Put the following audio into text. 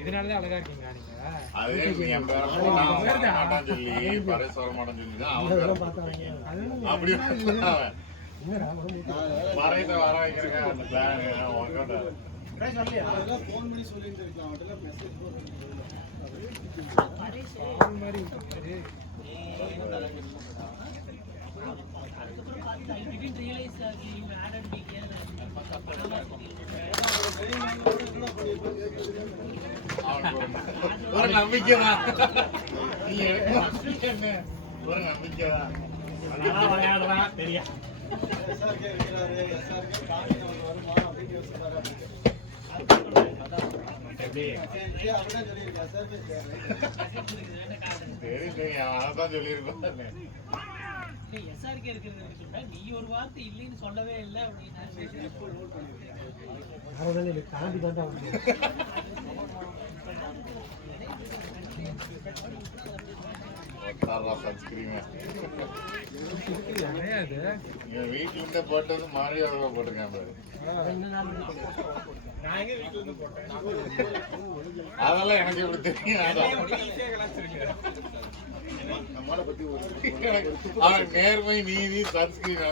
இதனாலதான் அழகா இருக்கீங்க நீங்க. அதே என் பேரன் சொல்லி பரேஸ்வர மாடம் சொல்லிதான் அவன் அப்படி பரேச வர வைக்கிறேன் அந்த பிளான் ஒர்க் அவுட் போன் பண்ணி சொல்லிட்டு இருக்கலாம். மெசேஜ் ஒரு நம்பிக்கைதான். ஒரு நம்பிக்கைதான். விளையாடுறான் தெரியா. நீ ஒரு வார்த்தை இல்லைன்னு சொல்லவே இல்லை அப்படின்னு வீட்டுல இருந்தே போட்டது மாறி போட்டிருக்காங்க. அதெல்லாம் எனக்கு இப்படி தெரியும். நேர்மை நீதி சன்ஸ்கிரீன்